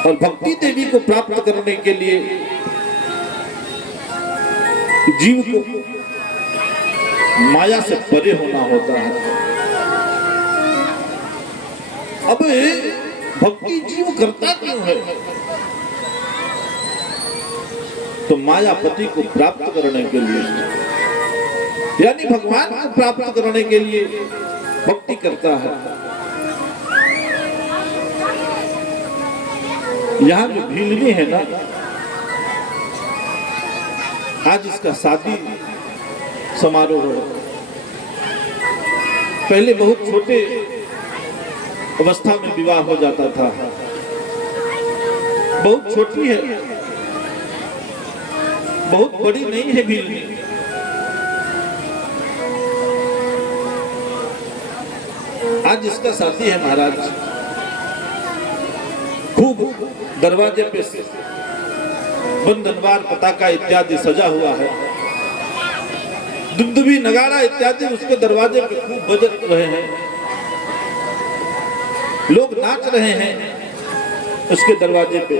और भक्ति देवी को प्राप्त करने के लिए जीव को माया से परे होना होता है। अब भक्ति जीव करता क्यों है? तो मायापति को प्राप्त करने के लिए, यानी भगवान को प्राप्त करने के लिए भक्ति करता है। यहाँ जो भीलनी है ना, आज इसका शादी समारोह है। पहले बहुत छोटे अवस्था में विवाह हो जाता था, बहुत छोटी है, बहुत बड़ी नहीं है भीलनी। आज इसका शादी है महाराज। खूब दरवाजे पे बंधनवार पताका इत्यादि सजा हुआ है, दुंदुभी नगाड़ा इत्यादि उसके दरवाजे पे खूब बज रहे हैं, लोग नाच रहे हैं। उसके दरवाजे पे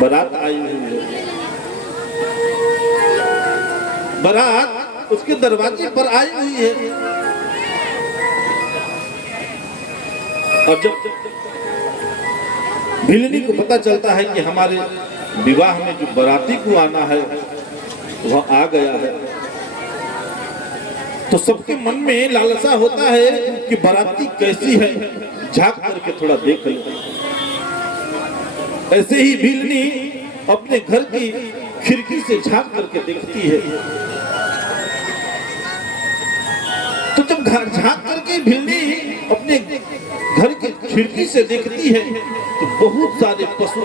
बारात आई हुई है, बारात उसके दरवाजे पर आई हुई है। और जब भीलनी को पता चलता है कि हमारे विवाह में जो बाराती को आना है वह आ गया है, तो सबके मन में लालसा होता है कि बाराती कैसी है, झांक करके थोड़ा देख ले। ऐसे ही भीलनी अपने घर की खिड़की से झांक करके देखती है। तो जब झांक करके भीलनी अपने घर की खिड़की से देखती है तो बहुत सारे पशु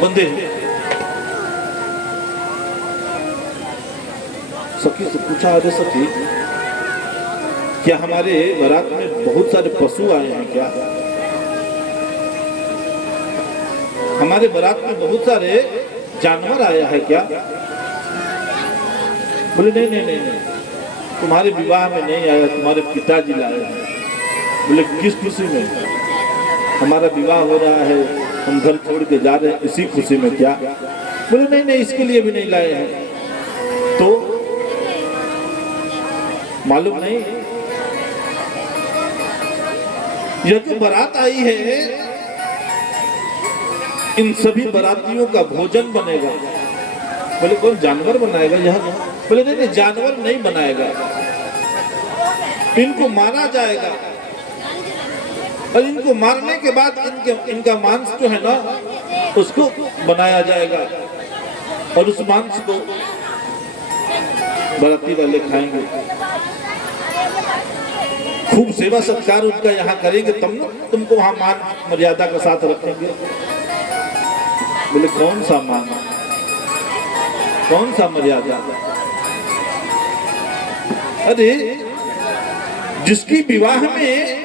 बंधे हैं। सखी से पूछा, अरे सखी क्या हमारे बारात में बहुत सारे पशु आए हैं क्या? हमारे बारात में बहुत सारे जानवर आया है क्या? बोले नहीं नहीं नहीं, तुम्हारे विवाह में नहीं आया, तुम्हारे पिताजी लाए हैं। बोले किस खुशी में? हमारा विवाह हो रहा है, हम घर छोड़ के जा रहे हैं, इसी खुशी में क्या? बोले नहीं नहीं, इसके लिए भी नहीं लाए हैं। तो मालूम नहीं, यह जो बारात आई है इन सभी बारातियों का भोजन बनेगा। बोले कौन जानवर बनाएगा यहाँ? बोले नहीं नहीं, जानवर नहीं बनाएगा, इनको मारा जाएगा और इनको मारने के बाद इनका मांस जो है ना उसको बनाया जाएगा और उस मांस को बाराती वाले खाएंगे। खूब सेवा सत्कार उनका यहाँ करेंगे, तब ना तुमको वहां मान मर्यादा के साथ रखेंगे। बोले कौन सा मान, कौन सा मर्यादा? अरे जिसकी विवाह में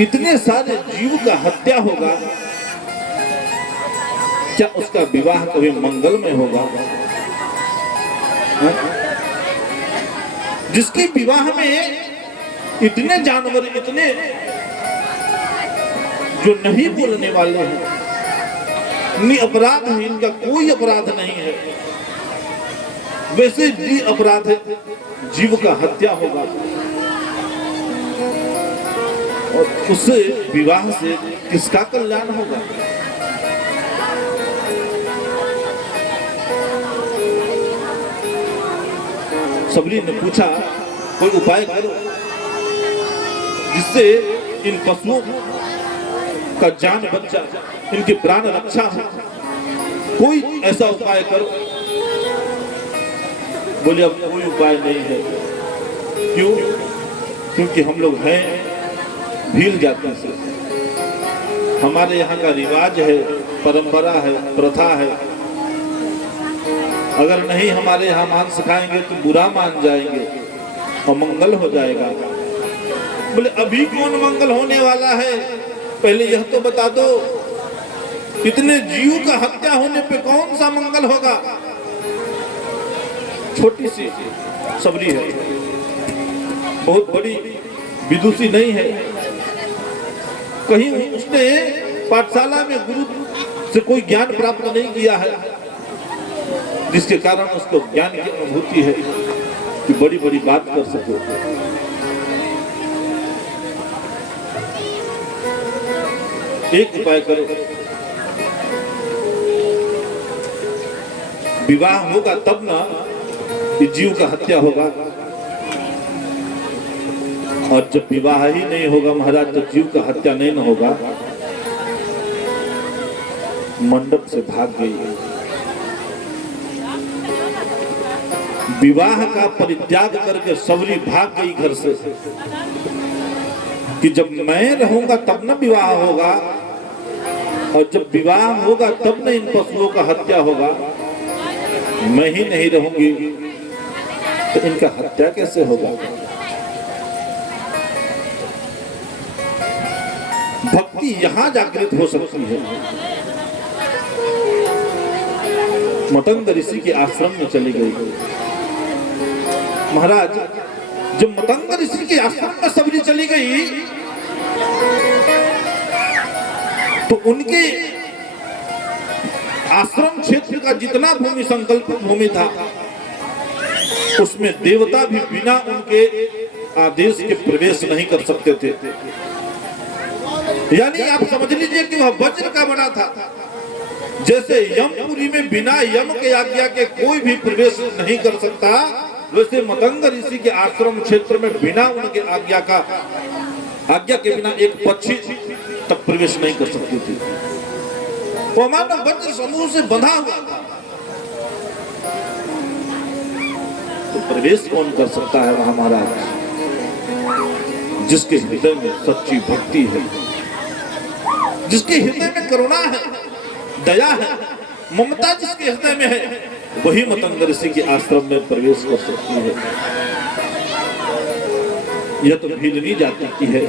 इतने सारे जीव का हत्या होगा, क्या उसका विवाह कभी मंगलमय होगा? जिसकी विवाह में इतने जानवर, इतने जो नहीं बोलने वाले हैं, निरपराध है, इनका कोई अपराध नहीं है, वैसे भी अपराध है, जीव का हत्या होगा और उससे विवाह से किसका कल्याण होगा? सबरी ने पूछा कोई उपाय करो जिससे इन पशुओं का जान बच जाए, इनके प्राण रक्षा हो, कोई ऐसा उपाय करो। बोले अब कोई उपाय नहीं है। क्यों? क्योंकि हम लोग हैं भील जाति से, हमारे यहाँ का रिवाज है, परंपरा है, प्रथा है। अगर नहीं हमारे यहाँ मांस खाएंगे तो बुरा मान जाएंगे और मंगल हो जाएगा। बोले अभी कौन मंगल होने वाला है, पहले यह तो बता दो, इतने जीव का हत्या होने पे कौन सा मंगल होगा? छोटी सी सबरी है, बहुत बड़ी विदुषी नहीं है। कहीं उसने पाठशाला में गुरु से कोई ज्ञान प्राप्त नहीं किया है, जिसके कारण उसको ज्ञान की अनुभूति है कि बड़ी बड़ी बात कर सके। एक उपाय करो, विवाह होगा तब ना कि जीव का हत्या होगा, और जब विवाह ही नहीं होगा महाराज तो जीव का हत्या नहीं न होगा। मंडप से भाग गई, विवाह का परित्याग करके सवरी भाग गई घर से कि जब मैं रहूंगा तब न विवाह होगा, और जब विवाह होगा तब न इन पशुओं का हत्या होगा। मैं ही नहीं रहूंगी तो इनका हत्या कैसे होगा। भक्ति यहां जागृत हो सकती है। मतंग ऋषि के आश्रम में चली गई। महाराज जब मतंग ऋषि के आश्रम में सबरी चली गई तो उनके आश्रम क्षेत्र का जितना भूमि संकल्प भूमि था उसमें देवता भी बिना उनके आदेश के प्रवेश नहीं कर सकते थे। यानी आप समझ लीजिए कि वह वज्र का बना था। जैसे यमपुरी में बिना यम के आज्ञा के कोई भी प्रवेश नहीं कर सकता, वैसे मतंग ऋषि के आश्रम क्षेत्र में बिना उनके आज्ञा के बिना एक पक्षी तक प्रवेश नहीं कर सकती थी। वो मानो वज्र समूह से बंधा हुआ था। तो प्रवेश कौन कर सकता है वहां महाराज? जिसके हृदय में सच्ची भक्ति है, जिसके हृदय में करुणा है, दया है, ममता जिसके हृदय में है, वही मतंग ऋषि के आश्रम में प्रवेश कर सकती है। यह तो भीलनी जाति की है,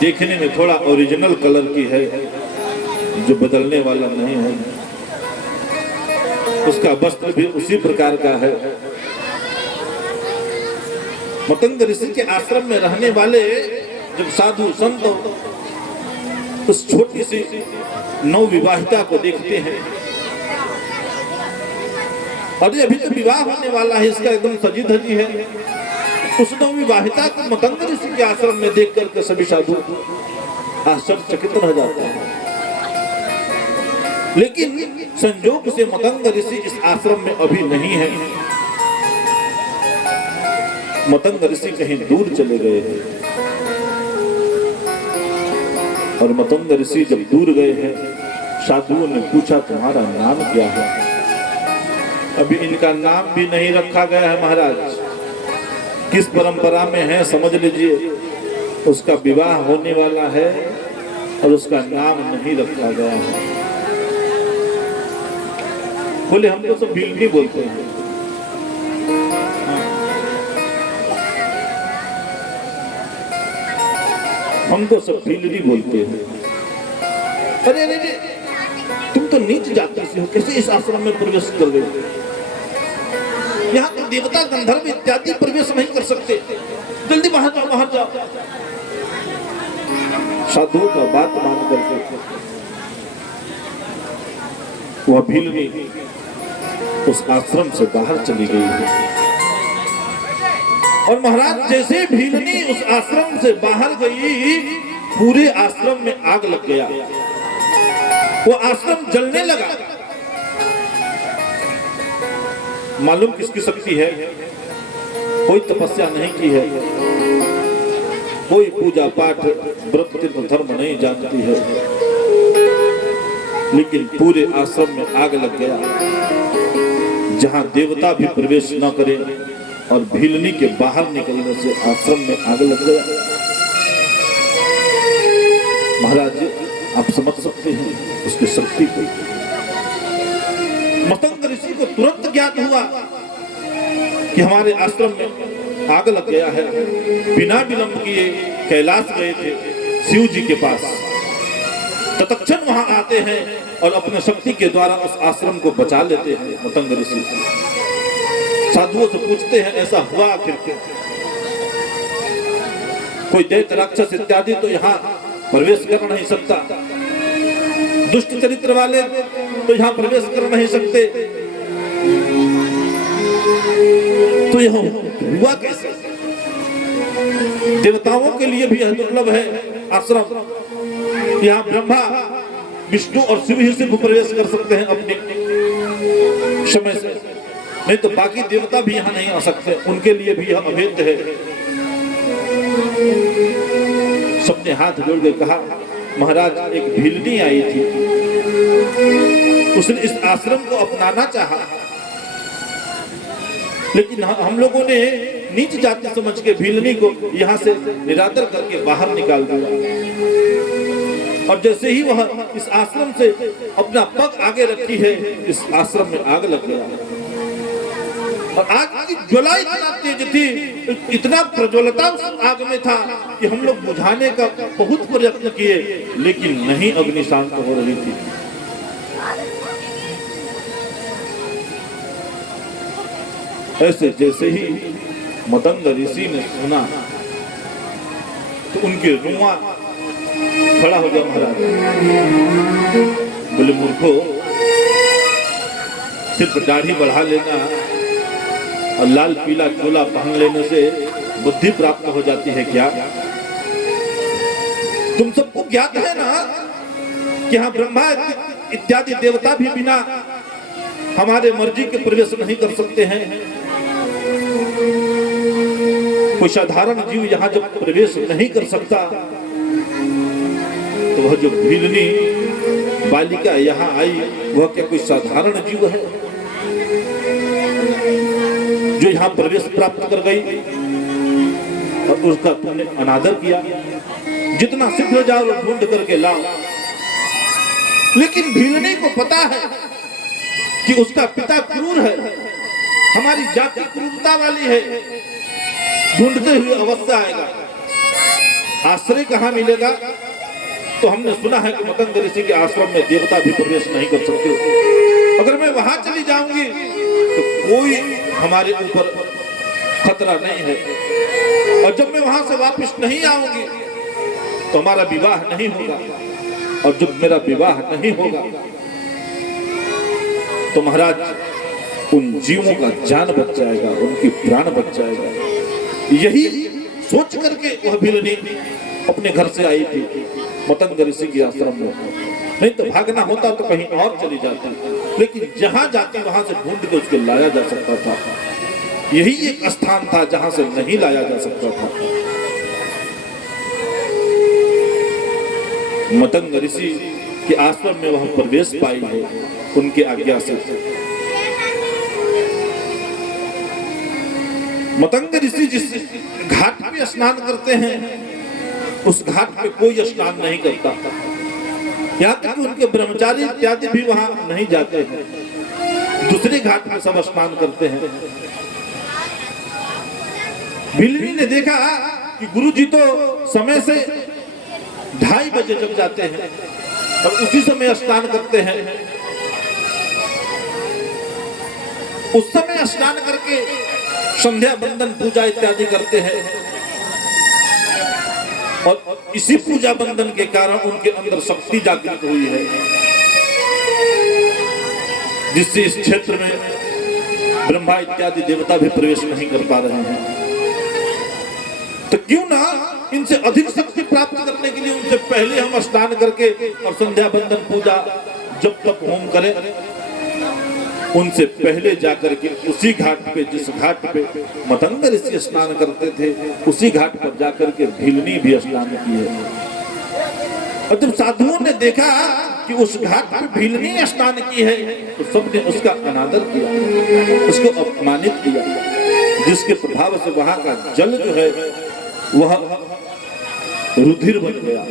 देखने में थोड़ा ओरिजिनल कलर की है, जो बदलने वाला नहीं है। उसका वस्त्र भी उसी प्रकार का है। मतंग ऋषि के आश्रम में रहने वाले जब साधु संत उस छोटी सी नवविवाहिता को देखते हैं, अरे अभी तो विवाह होने वाला है, इसका एकदम सजी धजी है, उस नवविवाहिता को मतंग ऋषि के आश्रम में देख करके सभी साधु आश्चर्यचकित रह जाते हैं। लेकिन संयोग से मतंग ऋषि इस आश्रम में अभी नहीं है। मतंग ऋषि कहीं दूर चले गए हैं, और मतंग ऋषि जब दूर गए हैं, साधुओं ने पूछा तुम्हारा नाम क्या है? अभी इनका नाम भी नहीं रखा गया है महाराज। किस परंपरा में है समझ लीजिए, उसका विवाह होने वाला है और उसका नाम नहीं रखा गया है। बोले हम तो सब भीलनी बोलते हैं। हम तो सब भीलनी बोलते हैं। अरे अरे अरे, तुम तो नीच जाति से हो, कैसे इस आश्रम में प्रवेश कर गए? यहाँ तो देवता गंधर्व इत्यादि प्रवेश नहीं कर सकते, जल्दी बाहर जाओ, बाहर जाओ। साधुओं का बात मान करके वह भीलनी उस आश्रम से बाहर चली गई है। और महाराज जैसे भीलनी उस आश्रम से बाहर गई, पूरे आश्रम में आग लग गया। वो आश्रम जलने लगा। मालूम किसकी शक्ति है? कोई तपस्या नहीं की है, कोई पूजा पाठ व्रत तीर्थ धर्म नहीं जानती है, लेकिन पूरे आश्रम में आग लग गया। जहां देवता भी प्रवेश न करें, और भीलनी के बाहर निकलने से आश्रम में आग लग गया। महाराज आप समझ सकते हैं उसकी शक्ति को। मतंग ऋषि को तुरंत ज्ञात हुआ कि हमारे आश्रम में आग लग गया है। बिना विलंब किए कैलाश गए थे शिव जी के पास। तत्क्षण वहां आते हैं और अपने शक्ति के द्वारा उस आश्रम को बचा लेते हैं। मतंग ऋषि साधुओं से पूछते हैं ऐसा हुआ आखिर क्या? कोई दैत्य राक्षस इत्यादि तो यहाँ प्रवेश कर नहीं सकता, दुष्ट चरित्र वाले तो यहाँ प्रवेश कर नहीं सकते। तो यह हुआ कैसे? देवताओं के लिए भी यह दुर्लभ है आश्रम। यहाँ ब्रह्मा, विष्णु और शिव ही सिर्फ प्रवेश कर सकते हैं अपने समय से, नहीं तो बाकी देवता भी यहाँ नहीं आ सकते, उनके लिए भी यह अभेद्य है। सबने हाथ जोड़ के कहा, महाराज एक भीलनी आई थी, उसने इस आश्रम को अपनाना चाहा, लेकिन हम लोगों ने नीच जाति समझ के भीलनी को यहाँ से निरादर करके बाहर निकाल दिया। और जैसे ही वह इस आश्रम से अपना पग आगे रखी है, इस आश्रम में आग लग गया। और आग की ज्वला इतना तेज थी, इतना प्रज्वलता आग में था कि हम लोग बुझाने का बहुत प्रयत्न किए, लेकिन नहीं अग्नि शांत हो रही थी। ऐसे जैसे ही मतंग ऋषि ने सुना तो उनके रुआ खड़ा हो गया। महाराज बोले, मूर्खो, सिर्फ दाढ़ी बढ़ा लेना और लाल पीला चोला पहन लेने से बुद्धि प्राप्त हो जाती है क्या? तुम सबको ज्ञात है ना कि हाँ ब्रह्मा इत्यादि देवता भी बिना हमारे मर्जी के प्रवेश नहीं कर सकते हैं। कोई साधारण जीव यहाँ जब प्रवेश नहीं कर सकता, तो वह जो भीलनी बालिका यहाँ आई, वह क्या कोई साधारण जीव है जो यहाँ प्रवेश प्राप्त कर गई और उसका तुमने अनादर किया? जितना शीघ्र जाओ ढूंढ करके लाओ। लेकिन भीलनी को पता है कि उसका पिता क्रूर है, हमारी जाति क्रूरता वाली है, ढूंढते हुए अवश्य आएगा। आश्रय कहाँ मिलेगा? तो हमने सुना है कि मतंग ऋषि के आश्रम में देवता भी प्रवेश नहीं कर सकते। अगर मैं वहां चली जाऊंगी तो कोई हमारे ऊपर खतरा नहीं है, और जब मैं वहां से वापस नहीं आऊंगी तो हमारा विवाह नहीं होगा, और जब मेरा विवाह नहीं होगा तो महाराज उन जीवों का जान बच जाएगा, उनकी प्राण बच जाएगा। यही सोच करके वह भीलनी अपने घर से आई थी मतंग ऋषि के आश्रम में। नहीं तो भागना होता तो कहीं और चली जाती, लेकिन जहां जाती वहां से ढूंढ के उसको लाया जा सकता था। यही एक स्थान था जहां से नहीं लाया जा सकता था। मतंग ऋषि के आश्रम में वह प्रवेश पाई है उनके आज्ञा से। मतंग ऋषि जिस घाट पे स्नान करते हैं उस घाट पे कोई स्नान नहीं करता, यहाँ तक कि उनके ब्रह्मचारी इत्यादि भी वहां नहीं जाते हैं, दूसरे घाट में सब स्नान करते हैं। भीलनी ने देखा कि गुरुजी तो समय से 2:30 बजे जग जाते हैं और उसी समय स्नान करते हैं। उस समय स्नान करके संध्या बंदन पूजा इत्यादि करते हैं, और इसी पूजा बंदन के कारण उनके अंदर शक्ति जागृत हुई है, जिससे इस क्षेत्र में ब्रह्मा इत्यादि देवता भी प्रवेश नहीं कर पा रहे हैं। तो क्यों ना इनसे अधिक शक्ति प्राप्त करने के लिए उनसे पहले हम स्नान करके और संध्या बंदन पूजा जब तक होम करें, उनसे पहले जाकर के उसी घाट पे, जिस घाट पे मतंग ऋषि स्नान करते थे, उसी घाट पर जाकर के भीलनी भी स्नान की है। और जब साधुओं ने देखा कि उस घाट पर भीलनी ने स्नान की है, तो सबने उसका अनादर किया, उसको अपमानित किया, जिसके प्रभाव से वहां का जल जो है वह रुधिर बन गया।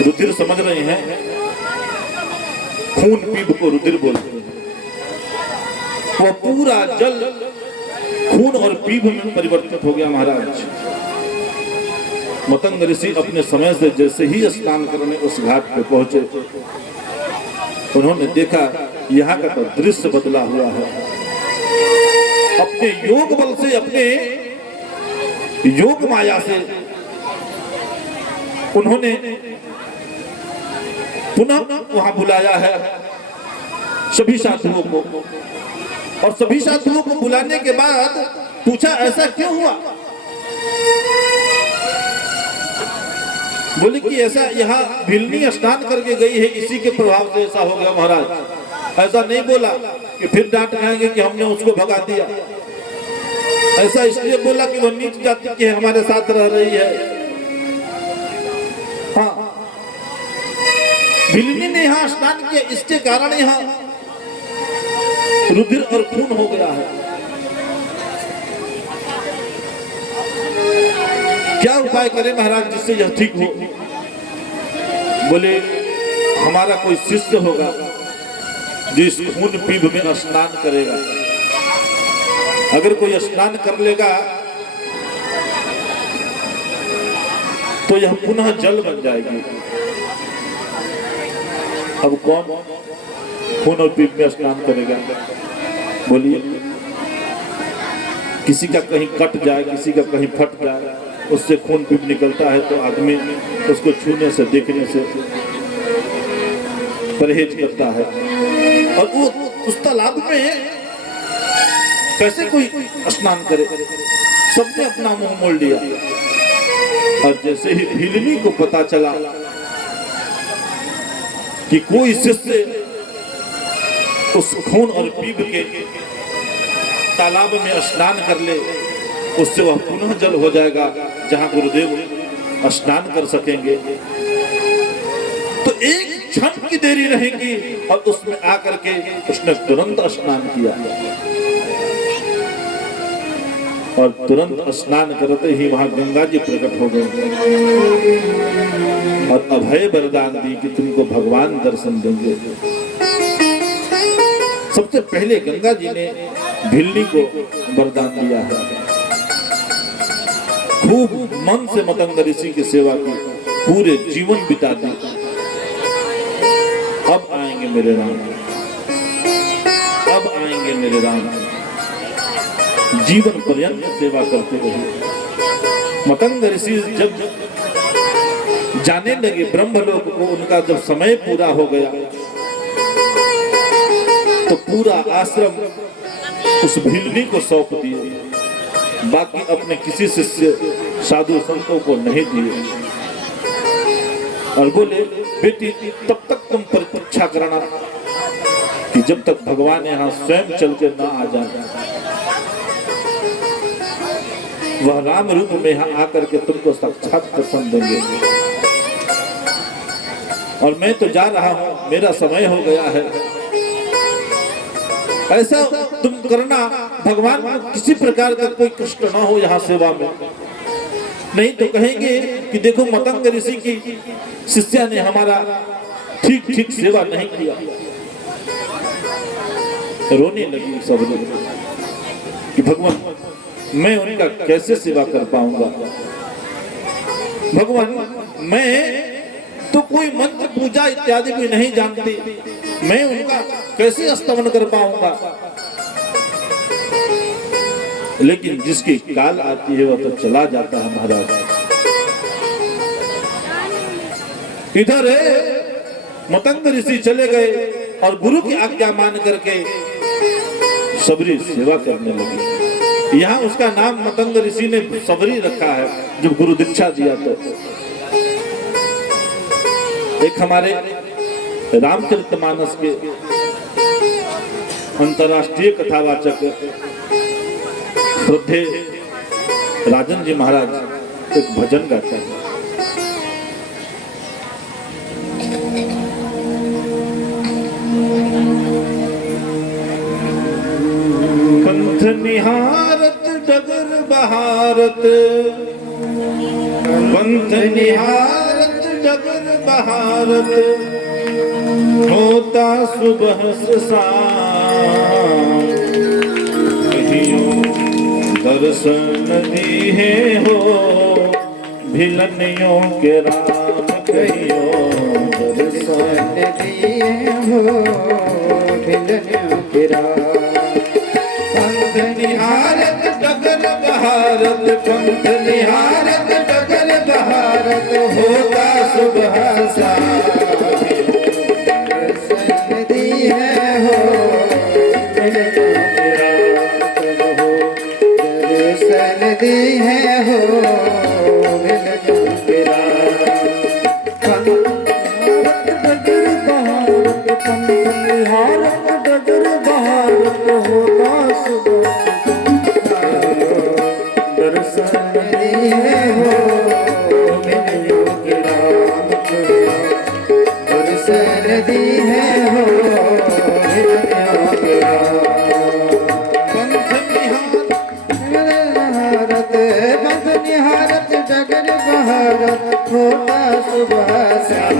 रुधिर समझ रहे हैं, खून पीप को रुधिर बोलते हैं। वह पूरा जल खून और पीप में परिवर्तित हो गया। महाराज मतंग ऋषि अपने समय से जैसे ही स्नान करने उस घाट पे पहुंचे, उन्होंने देखा यहाँ का तो दृश्य बदला हुआ है। अपने योग बल से, अपने योग माया से उन्होंने पुनः वहां बुलाया है सभी साधुओं को, और सभी साधुओं को बुलाने के बाद पूछा ऐसा क्यों हुआ। बोले कि ऐसा यहाँ भिलनी स्नान करके गई है, इसी के प्रभाव से ऐसा हो गया महाराज। ऐसा नहीं बोला कि फिर डांट खाएंगे कि हमने उसको भगा दिया। ऐसा इसलिए बोला कि वह नीच जाति की है, हमारे साथ रह रही है। हाँ, भिलनी ने यहाँ स्नान किया, इसके कारण यहाँ रुधिर और खून हो गया है। क्या उपाय करें महाराज जिससे यह ठीक हो। बोले हमारा कोई शिष्य होगा जो इस खून पीप में स्नान करेगा। अगर कोई स्नान कर लेगा तो यह पुनः जल बन जाएगी। अब कौन खून और पीप में स्नान करेगा? बोलिए, किसी का कहीं कट जाए, किसी का कहीं फट जाए, उससे खून पीप निकलता है तो आदमी उसको छूने से, देखने से परहेज करता है। और वो उस तालाब में कैसे कोई स्नान करे? सबने अपना मुंह मोड़ लिया। और जैसे ही भिलनी को पता चला कि कोई शिष्य उस खून और पीप के तालाब में स्नान कर ले, उससे वह पुनः जल हो जाएगा जहां गुरुदेव स्नान कर सकेंगे। तो एक क्षण की देरी रहेगी और उसमें आकर के उसने तुरंत स्नान किया, और तुरंत स्नान करते ही वहां गंगा जी प्रकट हो गए और अभय वरदान दी कि तुमको भगवान दर्शन देंगे। सबसे पहले गंगा जी ने भिलनी को वरदान दिया है, खूब मन से मतंग ऋषि की सेवा की, पूरे जीवन बिता दी। अब आएंगे मेरे राम, अब आएंगे मेरे राम। जीवन पर्यंत सेवा करते रहे। मतंग ऋषि जब जाने लगे ब्रह्मलोक को, उनका जब समय पूरा हो गया तो पूरा आश्रम उस भिलनी को सौंप दिए, बाकी अपने किसी शिष्य साधु संतों को नहीं दिए। और बोले बेटी तब तक तुम प्रतीक्षा करना कि जब तक भगवान यहाँ स्वयं चल के ना आ जाए, वह राम रूप में यहाँ आकर के तुमको साक्षात दर्शन देंगे। और मैं तो जा रहा हूँ, मेरा समय हो गया है। ऐसा तुम करना, भगवान को किसी प्रकार का कोई कष्ट ना हो यहाँ सेवा में, नहीं तो कहेंगे कि देखो मतंग ऋषि की शिष्या ने हमारा ठीक ठीक सेवा नहीं किया। रोने लगी सब लोग कि भगवान मैं उनका कैसे सेवा कर पाऊंगा। भगवान मैं तो कोई मंत्र पूजा इत्यादि भी नहीं जानती, मैं उनका कैसे स्तवन कर पाऊंगा। लेकिन जिसकी काल आती है वह तो चला जाता है महाराज। इधर मतंग ऋषि चले गए और गुरु की आज्ञा मान करके सबरी सेवा करने लगे। यहाँ उसका नाम मतंग ऋषि ने सबरी रखा है जब गुरु दीक्षा दिया। तो एक हमारे रामचरितमानस के अंतर्राष्ट्रीय कथावाचक श्रद्धे राजन जी महाराज एक भजन गाते हैं। कंठ निहारत डगर बहारत, कंठ निहारत डगर बहारत, होता सुबह से शाम, कहियो दर्शन दिए हो भिलनियों के राम, कहियो दर्शन दिए हो भिलनियों के राम। कंठ निहारत डगर बहारत पंथ निहारत डगर बहारत होता सुबह नदी है हो नदी है हो नदी है हो पंथ निहारत पंथ निहारत डगर बहारत होता सुबह शाम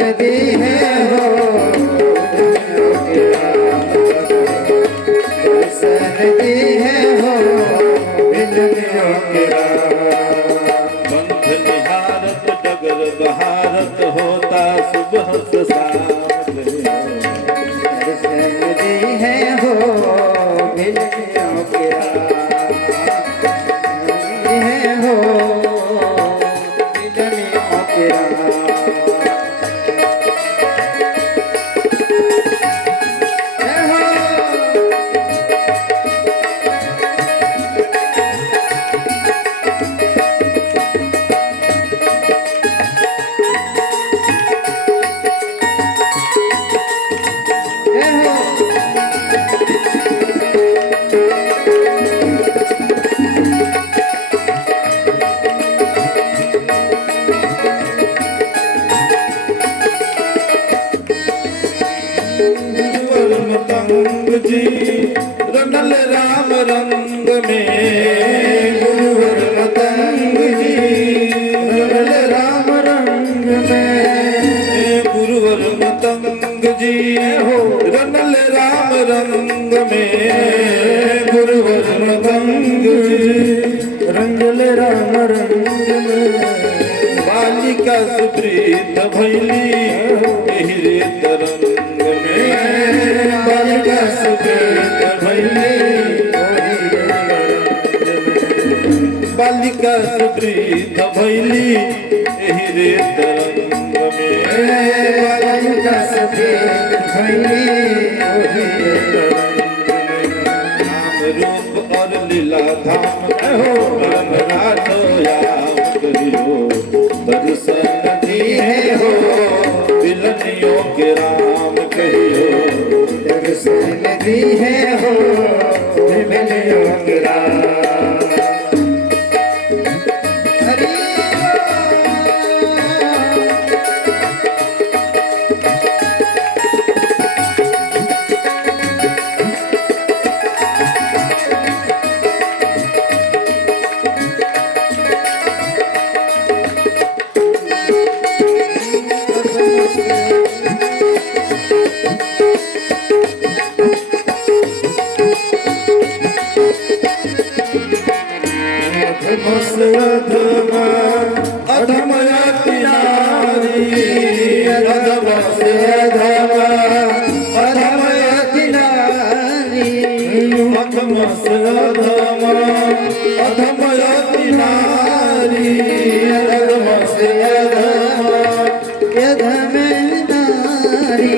नदी है हो नदी है हो पंथ निहारत डगर बहारत होता सुबह शाम नदी है हो बिल्लियों के है हो बिल्लियों के जी रंगल राम रंग में गुरुवर मतंग जी रंगल राम रंग में गुरुवर मतंग जी हो रंगल राम रंग में गुरुवर मतंग जी रंगल राम रंग में बालिका सुप्रीत भैली एहि तरंग में बालिका सुप्रीत भैली बालिका सुप्रीत भैली एहि रे तरंग में बालिका सुप्रीत भैली नाम रूप और लीला धाम हो राम राधोयाम करियो दर्शन दिए हो बिलनियों के राम कहियो दर्शन दी है हो बिल्लियों के हरि अधमा अधम अति नारी अधम से अधमा अधम अति नारी अधम से अधमा अधम अति नारी अधम से अधमा अधम नारी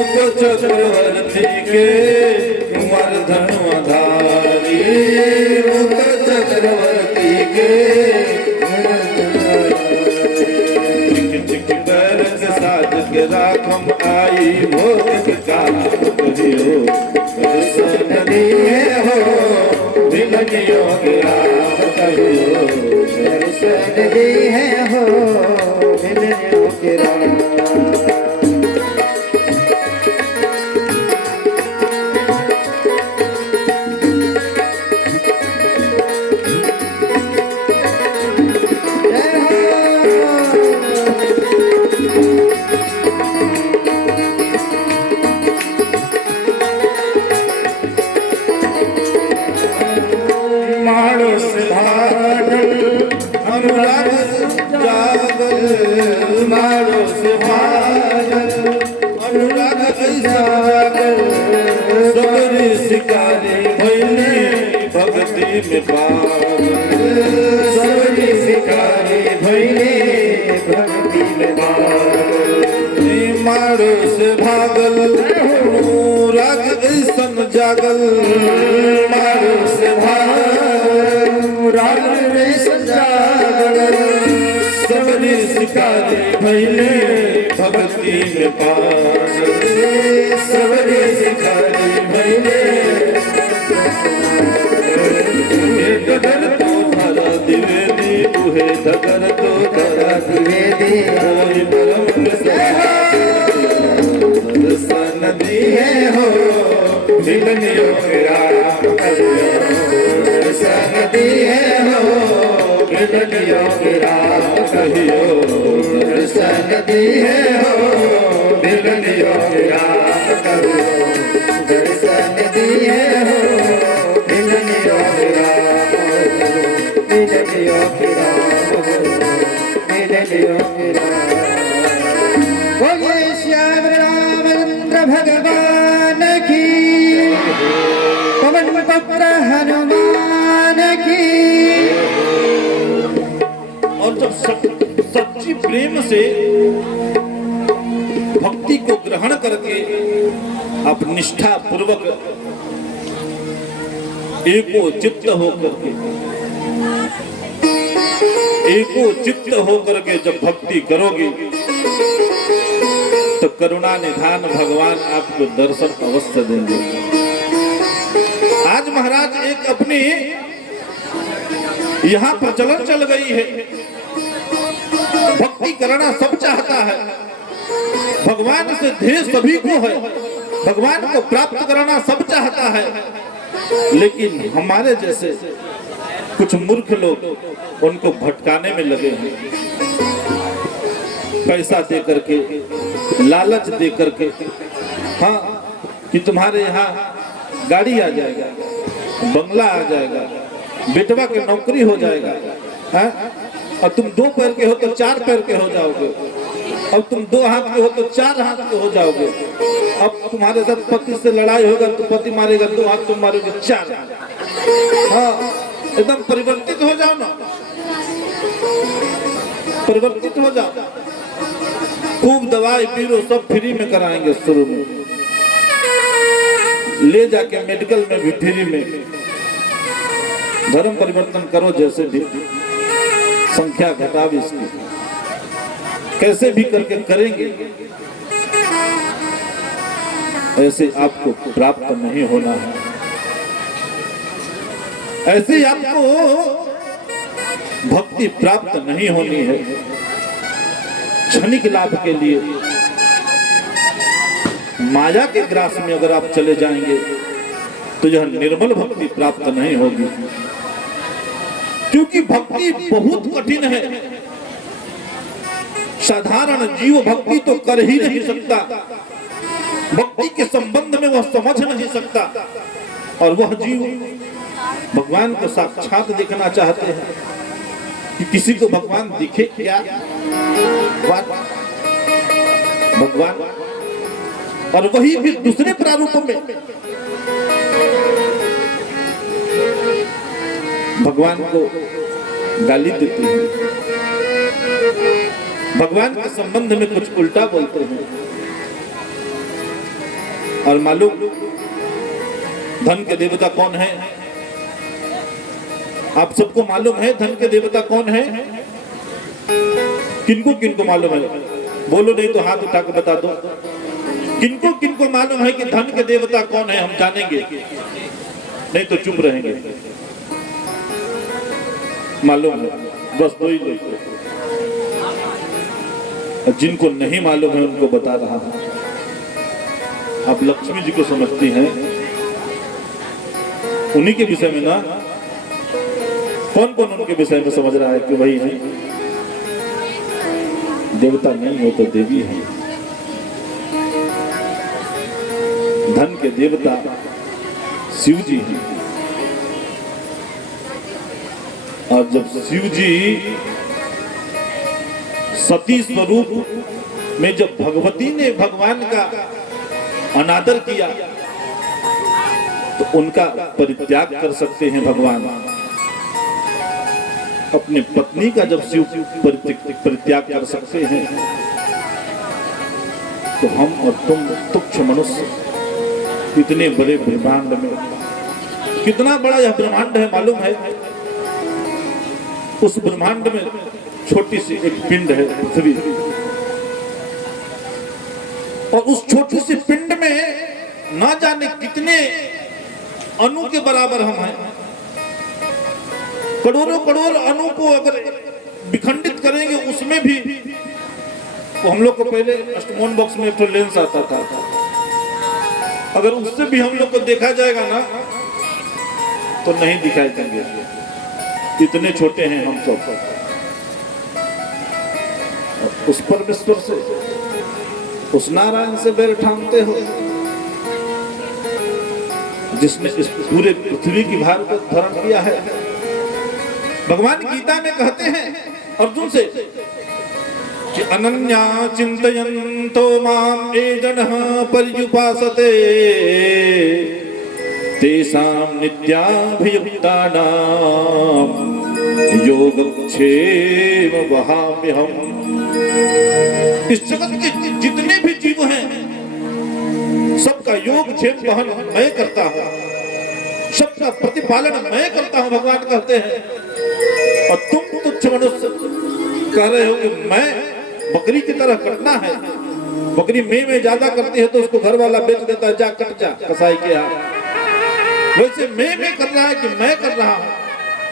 उप चक्रवर्ती के कुंवर धनुधारी उप चक्रवर्ती के साज के राखम आई भोग का कहियो दर्शन दिए हो बिलनियों के राम कहियो दर्शन दी है हो बिल्लियों के मानस भागल अनुराग जागल मानस भागल अनुराग जागल सबरी शिकारी भैले में पागल सबरी शिकारी भैले भक्ति में पागल माड़ो से भागल राग ऐसन जागल मारो से भागल राग ऐसन जागल सबरी शिकारी भैले भक्ति में पागल सबरी शिकारी भैले डगर तो धरा दिवेदी उहे डगर तो धरा द्विवेदी कोई परम दर्शन दिए हो मिलनियो राम दर्शन दिए हो मिलनियो राम कहियो दर्शन दिए हो मिलनियो राम कहियो दर्शन दिए हो मिलनियो राम मिलनियो राम मिलनियो राम बोलिए श्याम रामचंद्र भगवान की पवन पुत्र हनुमान की और जब सच्ची प्रेम से भक्ति को ग्रहण करके आप निष्ठा पूर्वक एको चित्त होकर के जब भक्ति करोगे तो करुणा निधान भगवान आपको दर्शन अवश्य देंगे। आज महाराज एक अपनी यहाँ प्रचलन चल गई है, भक्ति करना सब चाहता है, भगवान से ध्येय सभी को है, भगवान को प्राप्त करना सब चाहता है, लेकिन हमारे जैसे कुछ मूर्ख लोग उनको भटकाने में लगे हैं। पैसा दे करके, लालच दे करके, हाँ कि तुम्हारे यहाँ गाड़ी आ जाएगा, बंगला आ जाएगा, बेटवा के नौकरी हो जाएगा, हाँ? और तुम 2 पैर के हो तो 4 पैर के हो जाओगे, अब तुम 2 हाथ के हो तो 4 हाथ के हो जाओगे, अब तुम्हारे साथ पति से लड़ाई होगा तो पति मारेगा 2 हाथ, तुम मारोगे 4 हाथ। हाँ एकदम परिवर्तित हो जाओ ना, परिवर्तित हो जाओ। खूब दवाई बीरो सब फ्री में कराएंगे, शुरू में ले जाके मेडिकल में भी फ्री में। धर्म परिवर्तन करो जैसे भी, संख्या घटाओ इसकी, कैसे भी करके करेंगे, ऐसे आपको प्राप्त नहीं होना है। ऐसे ही आपको भक्ति प्राप्त नहीं होनी है। क्षणिक लाभ के लिए माया के ग्रास में अगर आप चले जाएंगे तो यह निर्मल भक्ति प्राप्त नहीं होगी, क्योंकि भक्ति बहुत कठिन है। साधारण जीव भक्ति तो कर ही नहीं सकता, भक्ति के संबंध में वह समझ नहीं सकता, और वह जीव भगवान को साक्षात देखना चाहते हैं कि किसी को भगवान दिखे क्या, भगवान, और वही भी दूसरे प्रारूप में भगवान को गाली देते हैं, भगवान के संबंध में कुछ उल्टा बोलते हैं। और मालूम धन के देवता कौन है? आप सबको मालूम है धन के देवता कौन है? किनको किनको मालूम है? बोलो नहीं तो हाथ उठा के बता दो। किनको किनको मालूम है कि धन के देवता कौन है? हम जानेंगे, नहीं तो चुप रहेंगे। मालूम है बस 2 ही लोग, जिनको नहीं मालूम है उनको बता रहा हूं। आप लक्ष्मी जी को समझती हैं, उन्हीं के विषय में ना, कौन कौन उनके विषय में समझ रहा है कि वही है? देवता नहीं हो तो देवी है। धन के देवता शिव जी हैं, और जब शिव जी सती स्वरूप में जब भगवती ने भगवान का अनादर किया तो उनका परित्याग कर सकते हैं भगवान। अपनी पत्नी का जब शिव परित्याग कर सकते हैं, तो हम और तुम तुच्छ मनुष्य इतने बड़े ब्रह्मांड में, कितना बड़ा यह ब्रह्मांड है मालूम है? उस ब्रह्मांड में छोटी सी एक पिंड है पृथ्वी, और उस छोटी सी पिंड में ना जाने कितने अणु के बराबर हम हैं। करोड़ों करोड़ अणु को अगर विखंडित करेंगे, उसमें भी तो हम लोग को पहले अष्टमोन बॉक्स में एक तो लेंस आता था, अगर उससे भी हम लोग को देखा जाएगा ना तो नहीं दिखाई देंगे, इतने छोटे हैं हम सब। उस परमेश्वर से, उस नारायण से बैर ठानते हो जिसने इस पूरे पृथ्वी की भार को धारण किया है। भगवान गीता में कहते हैं अर्जुन से कि अनन्या चिंतयन्तो माम ये जनः पर्युपासते तेषां नित्याभियुक्तानां योगक्षेम वहाम्यहम्। इस जगत के जितने भी जीव हैं, सबका योगक्षेम वहन मैं करता हूँ, सबका प्रतिपालन मैं करता हूँ, भगवान कहते हैं। और तुम तुच्छ मनुष्य कह रहे हो कि मैं बकरी की तरह कटना है। बकरी में ज्यादा करती है तो उसको घर वाला बेच देता है, जा कट जा कसाई के यहाँ। वैसे मैं कर रहा है कि मैं कर रहा हूँ,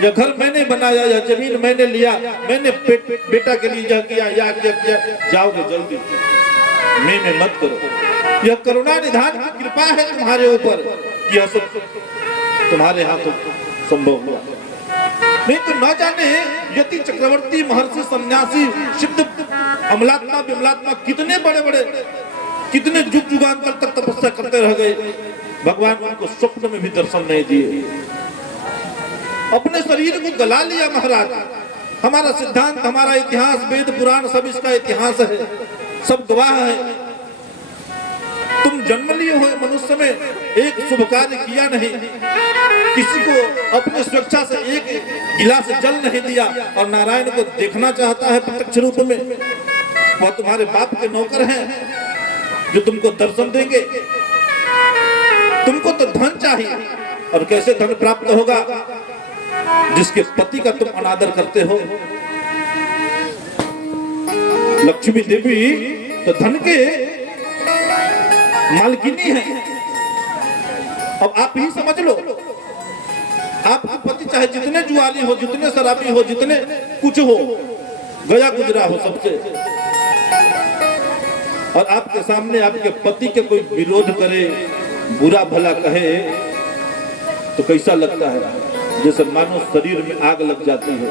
या घर मैंने बनाया, या जमीन मैंने लिया, मैंने बेटा के लिए यह किया या किया, जाओगे जल्दी, मैं मत करो। यह करुणा निधान की कृपा है तुम्हारे ऊपर, यह सब तुम्हारे हाथों संभव हुआ। नहीं तो ना जाने यति चक्रवर्ती, महर्षि, सन्यासी, सिद्ध, अमलात्मा, विमलात्मा कितने बड़े बड़े, कितने जुग जुगांतर तक तपस्या करते रह गए, भगवान उनको स्वप्न में भी दर्शन नहीं दिए। अपने शरीर को गला लिया महाराज। हमारा सिद्धांत, हमारा इतिहास, वेद पुराण सब इसका इतिहास है, सब गवाह है। तुम जन्म लिए हुए मनुष्य में एक शुभ कार्य किया नहीं, किसी को अपने स्वेच्छा से एक गिलास जल नहीं दिया, और नारायण को देखना चाहता है प्रत्यक्ष रूप में। वह तुम्हारे बाप के नौकर हैं जो तुमको दर्शन देंगे। तुमको तो धन चाहिए, और कैसे धन प्राप्त होगा? जिसके पति का तुम अनादर करते हो। लक्ष्मी देवी तो धन के मालकिनी है। अब आप ही समझ लो, आपका पति चाहे जितने जुआरी हो, जितने शराबी हो, जितने कुछ हो, गया गुजरा हो सबसे, और आपके सामने आपके पति के कोई विरोध करे, बुरा भला कहे, तो कैसा लगता है? जैसे मानो शरीर में आग लग जाती है,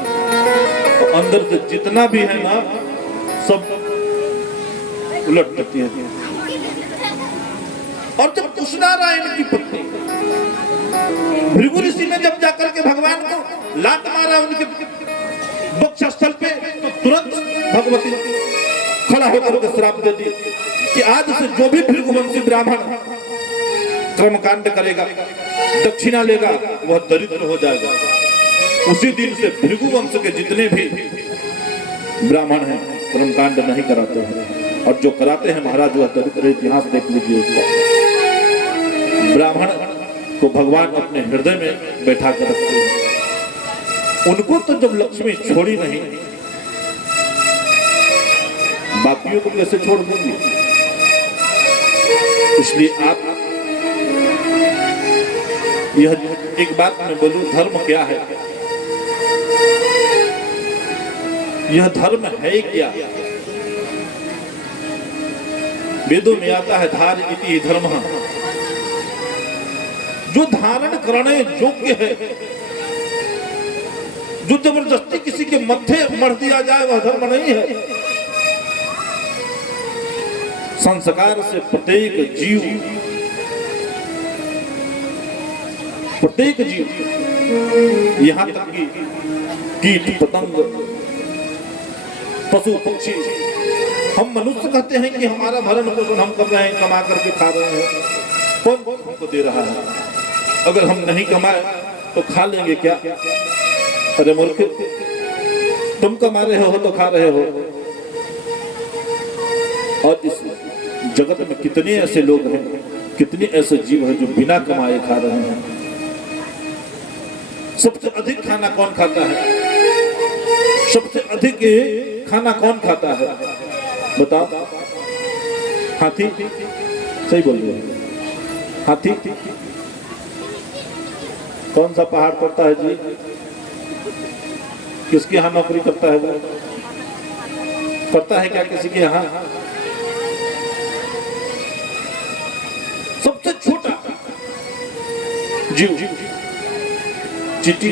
तो अंदर से जितना भी है ना सब उलट जाती है। और जब कृष्णारायण की पत्नी भृगु ऋषि ने जब जाकर के भगवान को लात मारा उनके वक्षस्थल पे, तो तुरंत भगवती खड़ा होकर के श्राप दे दी कि आज से जो भी भृगुवंशी ब्राह्मण कर्मकांड करेगा, दक्षिणा लेगा, वह दरिद्र हो जाएगा। उसी दिन से भृगुवंश के जितने भी ब्राह्मण हैं कर्मकांड नहीं कराते हैं, और जो कराते हैं महाराज वह दरिद्र। इतिहास देख लीजिए उसका। ब्राह्मण को भगवान अपने हृदय में बैठा कर रखते हैं। उनको तो जब लक्ष्मी छोड़ी नहीं, बाकियों को कैसे छोड़ देंगी? इसलिए आप यह एक बात मैं बोलूं, धर्म क्या है? यह धर्म है क्या? वेदों में आता है धार इति धर्म, जो धारण करने योग्य है, जो जबरदस्ती किसी के मत्थे मढ़ दिया जाए वह धर्म नहीं है। संस्कार से प्रत्येक जीव यहाँ तक कि कीट पतंग, पशु पक्षी, हम मनुष्य कहते हैं कि हमारा भरण पोषण हम कर रहे हैं, कमा करके खा रहे हैं, कौन हमको दे रहा है? अगर हम नहीं कमाए तो खा लेंगे क्या? अरे मूर्ख, तुम कमा रहे हो तो खा रहे हो। और इस जगत में कितने ऐसे लोग हैं, कितने ऐसे जीव हैं जो बिना कमाए खा रहे हैं। सबसे अधिक खाना कौन खाता है? सबसे अधिक खाना कौन खाता है? बताओ। हाथी? सही बोल रहे हो, हाथी। कौन सा पहाड़ पड़ता है जी? किसके यहाँ नौकरी करता है वो? करता है क्या किसी के यहाँ? सबसे छोटा जीव चींटी,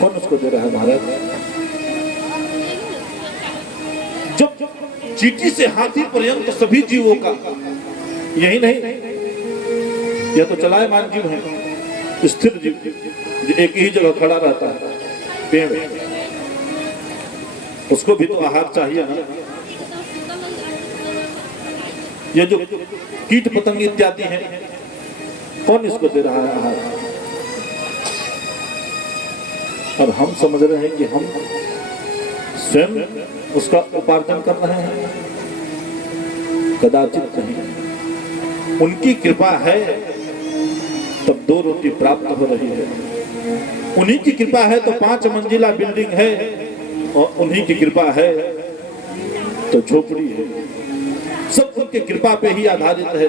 कौन उसको दे रहा है महाराज? जब चींटी से हाथी पर्यंत सभी जीवों का, यही नहीं, यह तो चलायमान जीव है, स्थिर जीव जो एक ही जगह खड़ा रहता है, पेड़, उसको भी तो आहार चाहिए ना। ये जो कीट पतंग इत्यादि हैं, कौन इसको दे रहा है आहार? और हम समझ रहे हैं कि हम स्वयं उसका उपार्जन कर रहे हैं। कदाचित नहीं, उनकी कृपा है तब 2 रोटी प्राप्त हो रही है। उन्हीं की कृपा है तो 5 मंजिला बिल्डिंग है, और उन्हीं की कृपा है तो झोपड़ी है। सब उनकी कृपा पे ही आधारित है।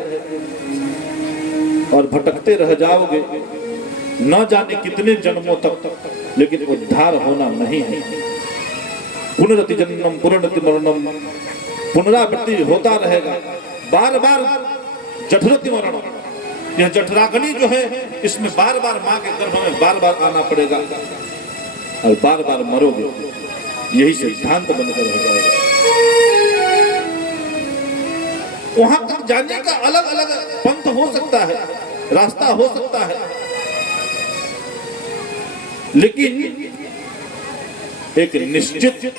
और भटकते रह जाओगे न जाने कितने जन्मों तक, लेकिन उद्धार होना नहीं है। पुनरति जन्मम पुनरति मरणम, पुनरावृत्ति होता रहेगा, बार बार जठरति मरणम। यह जठराग्नि जो है, इसमें बार बार माँ के गर्भ में बार बार आना पड़ेगा और बार बार मरोगे। यही सिद्धांत बनकर रह जाएगा। वहां तक जाने का अलग अलग पंथ हो सकता है, रास्ता हो सकता है, लेकिन एक निश्चित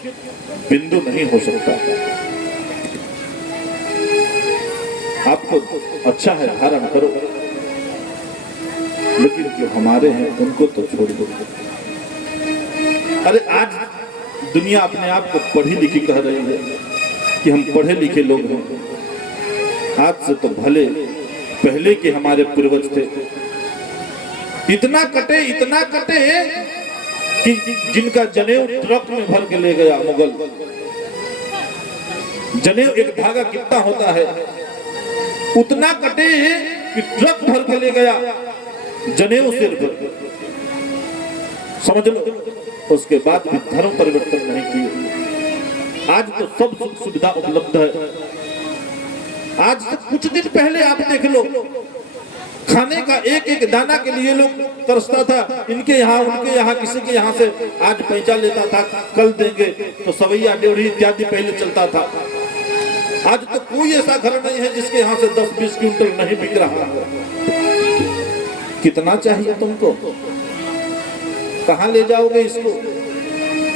बिंदु नहीं हो सकता। आपको अच्छा है धारण करो, लेकिन जो हमारे हैं उनको तो छोड़ दो। अरे आज दुनिया अपने आप को पढ़ी लिखी कह रही है कि हम पढ़े लिखे लोग हैं। आज से तो भले पहले के हमारे पूर्वज थे, इतना कटे कि जिनका जनेऊ ट्रक में भर के ले गया मुगल। जनेऊ एक धागा कितना होता है, उतना कटे कि ट्रक भर के ले गया जनेऊ सिर पर। समझ लो, उसके बाद भी धर्म परिवर्तन नहीं किए। आज तो सब सुख सुविधा उपलब्ध है। आज से कुछ दिन पहले आप देख लो, खाने का एक एक दाना के लिए लोग तरसता था। इनके यहाँ उनके यहाँ, किसी के यहाँ से आज पैसा लेता था, कल देंगे तो सवैया डेढ़ी इत्यादि पहले चलता था। आज तो कोई ऐसा घर नहीं है जिसके यहाँ से 10-20 क्विंटल नहीं बिक रहा है। कितना चाहिए तुमको? कहाँ ले जाओगे इसको?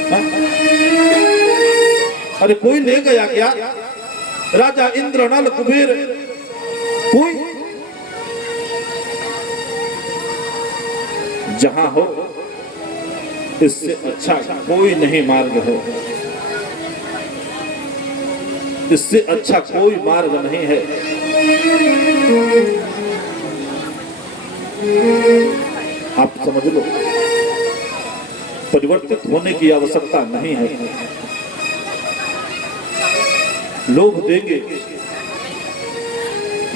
हा? अरे कोई ले गया क्या? राजा इंद्र, नल, कुबेर, कोई? जहां हो इससे अच्छा कोई नहीं मार्ग है, इससे अच्छा कोई मार्ग नहीं है। आप समझ लो, परिवर्तित होने की आवश्यकता नहीं है। लोग देंगे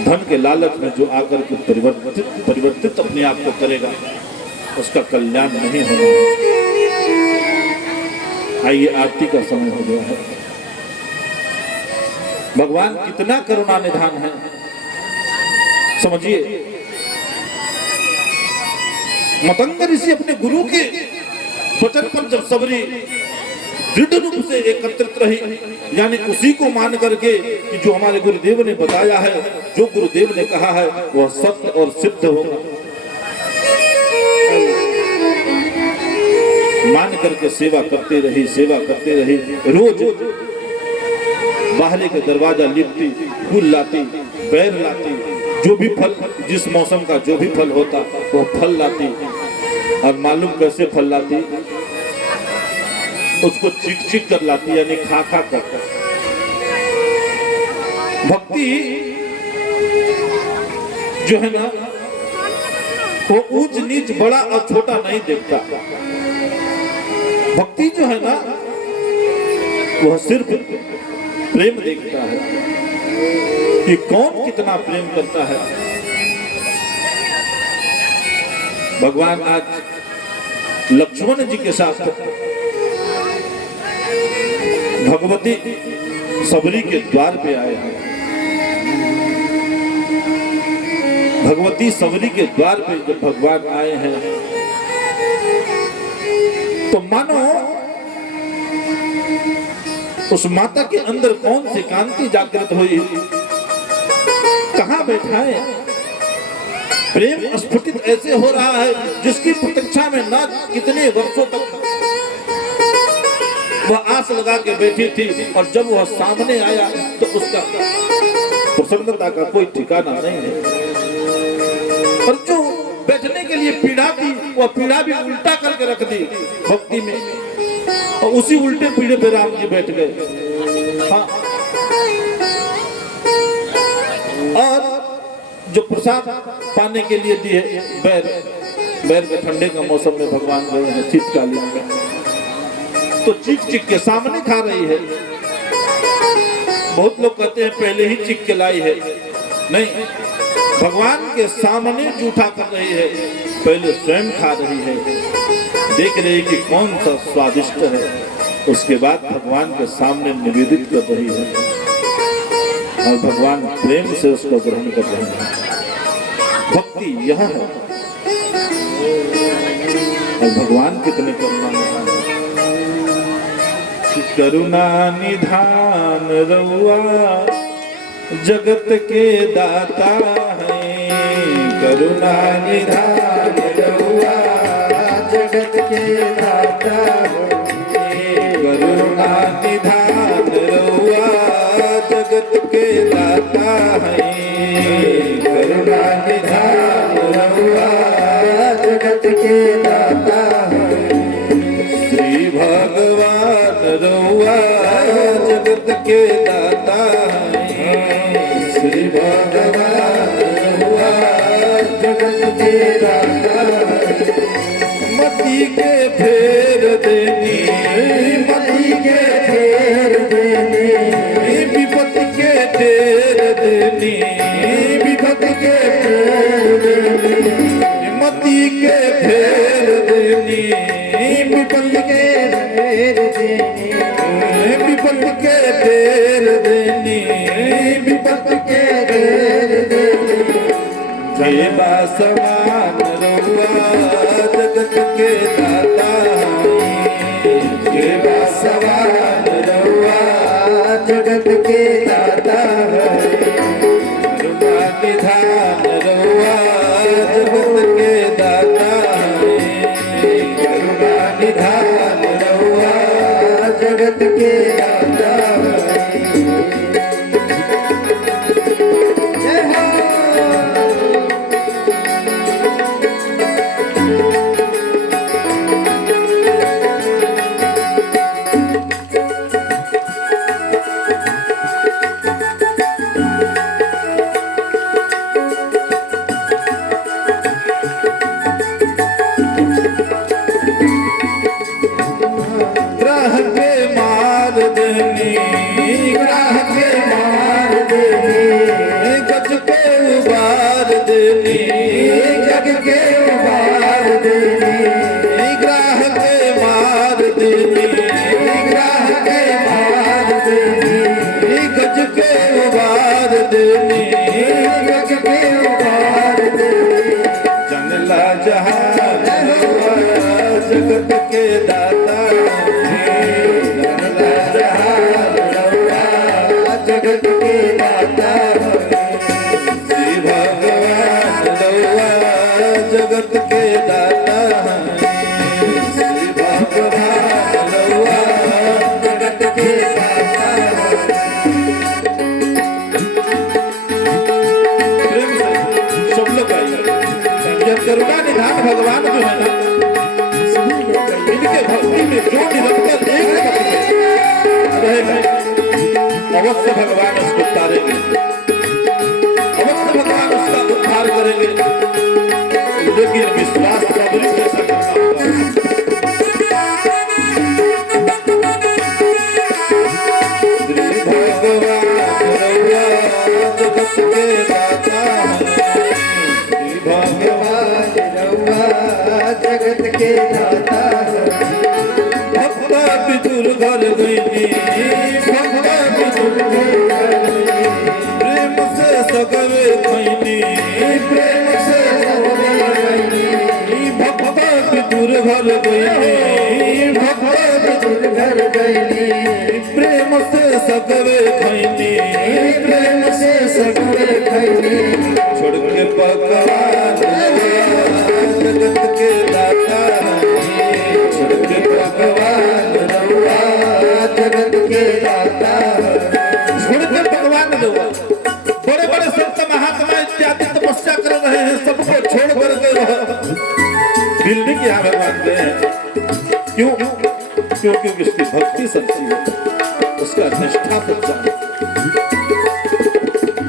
धन के लालच में, जो आकर के परिवर्तित अपने आप को करेगा उसका कल्याण नहीं होना है। आइए, आरती का समय हो गया है। भगवान कितना करुणा निधान है, समझिए। मतंग ऋषि अपने गुरु के वचन पर जब सबरी दृढ़ रूप से एकत्रित रही, यानी उसी को मान करके कि जो हमारे गुरुदेव ने बताया है, जो गुरुदेव ने कहा है वह सत्य और सिद्ध होगा, मान करके सेवा करते रही। रोज बाहर के दरवाजा लिपती, फूल लाती, पैर लाती, जो भी फल, जिस मौसम का जो भी फल होता वो फल लाती, और मालूम कैसे फल लाती, उसको चिक चिक कर लाती, यानी खा खा कर। भक्ति जो है ना, वो ऊंच नीच बड़ा और छोटा नहीं देखता। भक्ति जो है ना, वह सिर्फ प्रेम देखता है कि कौन कितना प्रेम करता है। भगवान आज लक्ष्मण जी के साथ भगवती सबरी के द्वार पे आए हैं। भगवती सबरी के द्वार पे जब भगवान आए हैं तो मानो उस माता के अंदर कौन सी कांति जागृत हुई, कहां बैठा है। प्रेम स्फुटित ऐसे हो रहा है जिसकी प्रतीक्षा में ना कितने वर्षों तक वह आस लगा के बैठी थी, और जब वह सामने आया तो उसका प्रसन्नता का कोई ठिकाना नहीं है। और जो बैठने के लिए पीढ़ा थी, वह पीढ़ा भी उल्टा करके रख दी भक्ति में, और उसी उल्टे पीढ़े पे राम जी बैठ गए। हाँ। और जो प्रसाद पाने के लिए दिए, बैर के ठंडे का मौसम में भगवान गए हैं शीतकालीन में, तो चीख चीख के सामने खा रही है। बहुत लोग कहते हैं पहले ही चीख के लाई है, नहीं, भगवान के सामने जूठा कर रही है, पहले स्वयं खा रही है, देख रही है कि कौन सा स्वादिष्ट है, उसके बाद भगवान के सामने निवेदित कर रही है, और भगवान प्रेम से उसको ग्रहण कर रहे हैं। भक्ति यह है। और भगवान कितने करुणामय, करुणा निधान रउआ जगत के दाता है, करुणा निधान रउआ जगत के दाता हो, करुणा निधान रउआ जगत के दाता है, करुणा निधान रउआ जगत के दाता हो। श्री भगवान रउआ जगत के दाता है, श्री भगवान रउआ जगत के दाता हो। मती के फेर देनी, मती के फेर देनी, विपत के ढेर देनी, विपत के फेर देनी, मती के फेर देनी, विपत के फेर देनी, विपत के ढेर देनी, विपत के फेर देनी। सेवा समान रउआ जगत के दाता है, सेवा समान रउआ जगत के दाता है, करुणा निधान रउआ जगत के दाता है, करुणा निधान रउआ जगत के दाता है। जय हो। ग्रह के मार देनी, ग्राह के मार देनी, गज के उबार देनी, जग के उबार देनी, ग्राह के मार देनी, ग्राह के मार देनी, गज के उबार देनी, जग के उबार देनी। जंगला जहान रउआ जगत के दाता है, जगला जहान पितुर घर गईनी भक्त पितुर घर गईनी प्रेम से सगवे खैनी प्रेम से सगवे खैनी भक्त पितुर घर गईनी भक्त पितुर घर गईनी प्रेम से सगवे खैनी प्रेम से सगवे खैनी छोड़ के पकवान जगत के दाता छोड़ के भगवान रउआ जगत के दाता छोड़ के भगवान रउआ बड़े बड़े संत महात्मा इत्यादि तपस्या कर रहे हैं सबको छोड़ करके रहो बिल्डिंग यहाँ भगवान गए हैं क्यों क्योंकि उसकी भक्ति सच्ची है उसका निष्ठा सच्चा है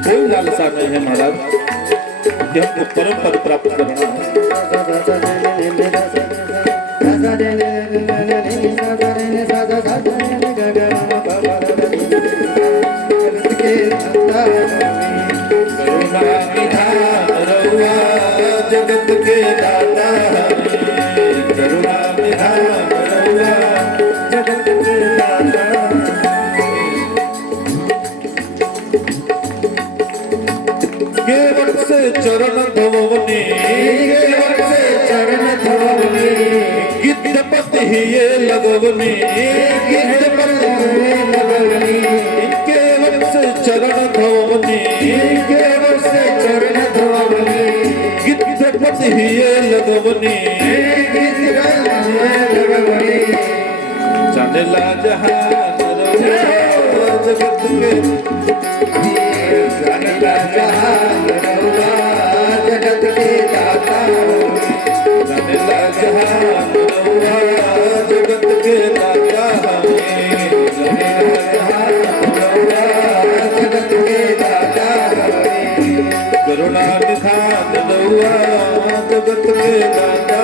कोई लालसा नहीं है महाराज कि हमको परम पद प्राप्त करना है करुणा निधान रउआ जगत के दाता करुणा निधान रउआ जगत के दाता केवल से चरण धोवनी केवल से चरण धोवनी गिद्धपति ही ये लगवनी गिद्धपति हुए लगवनी केवल से चरण धोवनी केवल से चरण धोवनी गिद्धपति ही ये लगवनी गिद्धपति हुए लगवनी जाने ला जहान रउआ जगत के जानेला जहान रउआ जगत के दाता जाने ला जहान रउआ जगत के दाता जानेला जहान रउआ जगत के दाता करुणा निधान रउआ जगत के दाता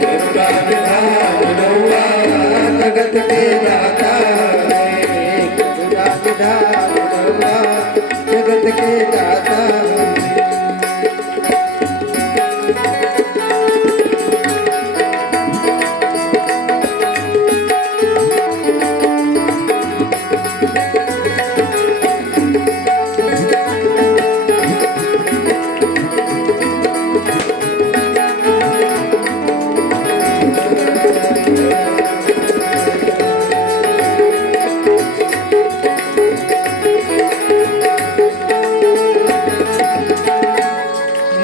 करुणा निधान रउआ जगत के दाता करुणा निधान रउआ जगत के दाता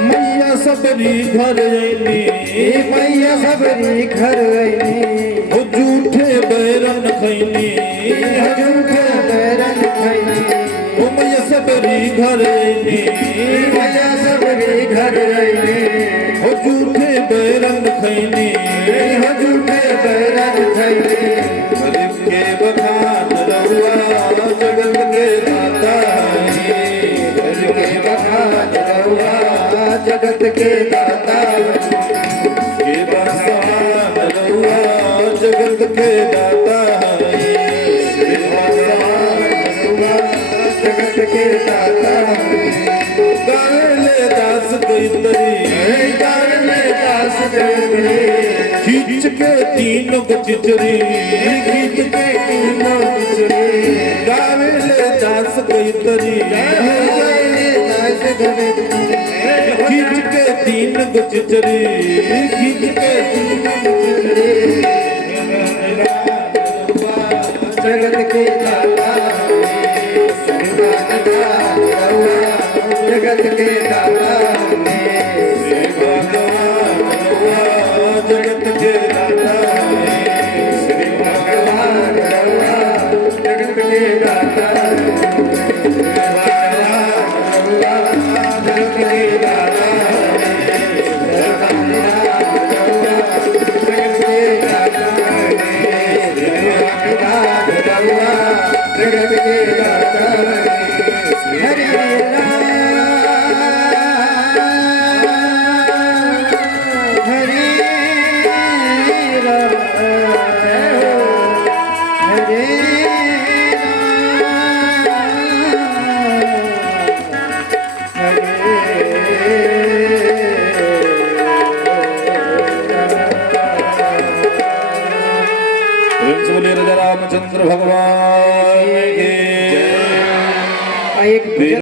मैया सबरी घर अइनी मैया सबरी घर अइनी हो झूठे बैरन खैनी हजूर के बैरन खैनी हो मैया सबरी घर अइनी मैया सबरी घर अइनी हो झूठे बैरन खैनी हजूर के बैरन खैनी गरीब के बखान रउआ जगत के दाता गरीब के बखान रउआ जगत के दाता के बखान रउआ जगत के दाता के बखान रउआ जगत के दाता गाले दास कैतरी गाने दास जगरी खींच के तीनों को चिचरी गीत के तीनों बिछड़ी गाले दास कैतरी गाने दास जगरी खींच के तीन को चिचरी खींच के जगत के दाता जगत के दाता भगवान रउआ जगत के दाता श्री भगवान रउआ जगत के दाता जगत के दाता जगत के दाता प्रेम से बोलिए राजा रामचंद्र भगवान की एक